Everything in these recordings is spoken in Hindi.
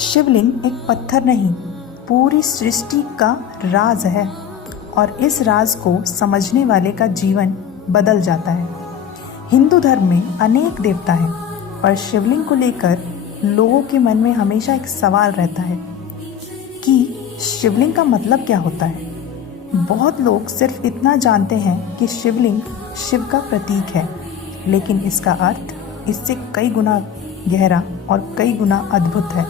शिवलिंग एक पत्थर नहीं, पूरी सृष्टि का राज है और इस राज को समझने वाले का जीवन बदल जाता है। हिंदू धर्म में अनेक देवता हैं, पर शिवलिंग को लेकर लोगों के मन में हमेशा एक सवाल रहता है कि शिवलिंग का मतलब क्या होता है। बहुत लोग सिर्फ इतना जानते हैं कि शिवलिंग शिव का प्रतीक है, लेकिन इसका अर्थ इससे कई गुना गहरा और कई गुना अद्भुत है।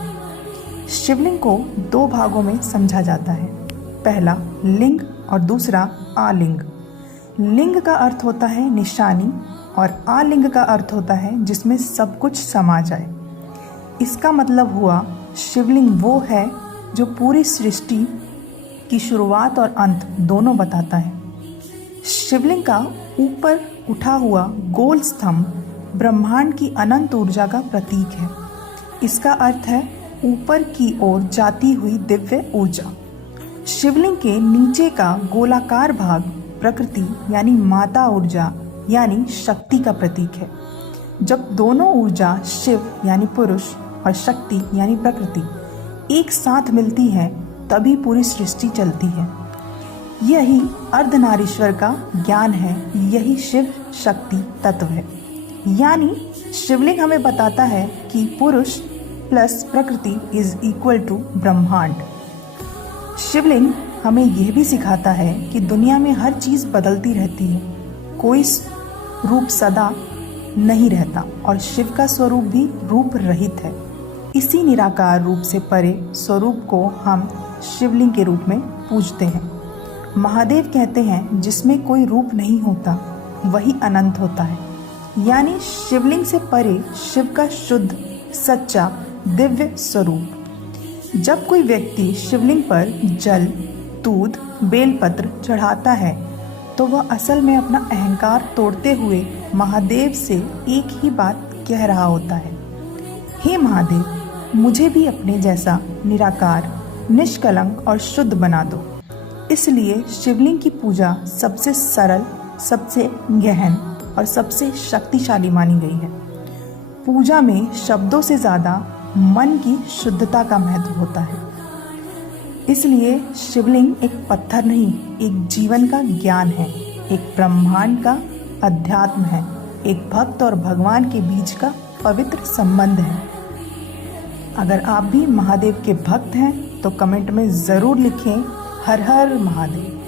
शिवलिंग को दो भागों में समझा जाता है, पहला लिंग और दूसरा आलिंग। लिंग का अर्थ होता है निशानी और आलिंग का अर्थ होता है जिसमें सब कुछ समा जाए। इसका मतलब हुआ शिवलिंग वो है जो पूरी सृष्टि की शुरुआत और अंत दोनों बताता है। शिवलिंग का ऊपर उठा हुआ गोल स्तंभ ब्रह्मांड की अनंत ऊर्जा का प्रतीक है। इसका अर्थ है ऊपर की ओर जाती हुई दिव्य ऊर्जा। शिवलिंग के नीचे का गोलाकार भाग प्रकृति यानी माता ऊर्जा यानी शक्ति का प्रतीक है। जब दोनों ऊर्जा शिव यानी पुरुष और शक्ति यानी प्रकृति एक साथ मिलती है तभी पूरी सृष्टि चलती है। यही अर्धनारीश्वर का ज्ञान है, यही शिव शक्ति तत्व है। यानी शिवलिंग हमें बताता है कि पुरुष प्लस प्रकृति इज इक्वल टू ब्रह्मांड। शिवलिंग हमें यह भी सिखाता है कि दुनिया में हर चीज़ बदलती रहती है, कोई रूप सदा नहीं रहता और शिव का स्वरूप भी रूप रहित है। इसी निराकार रूप से परे स्वरूप को हम शिवलिंग के रूप में पूजते हैं। महादेव कहते हैं जिसमें कोई रूप नहीं होता वही अनंत होता है। यानी शिवलिंग से परे शिव का शुद्ध सच्चा दिव्य स्वरूप। जब कोई व्यक्ति शिवलिंग पर जल, दूध, बेलपत्र चढ़ाता है तो वह असल में अपना अहंकार तोड़ते हुए महादेव से एक ही बात कह रहा होता है, हे महादेव, मुझे भी अपने जैसा निराकार, निष्कलंक और शुद्ध बना दो। इसलिए शिवलिंग की पूजा सबसे सरल, सबसे गहन और सबसे शक्तिशाली मानी गई है। पूजा में शब्दों से ज़्यादा मन की शुद्धता का महत्व होता है। इसलिए शिवलिंग एक पत्थर नहीं, एक जीवन का ज्ञान है, एक ब्रह्मांड का अध्यात्म है, एक भक्त और भगवान के बीच का पवित्र संबंध है। अगर आप भी महादेव के भक्त हैं तो कमेंट में ज़रूर लिखें, हर हर महादेव।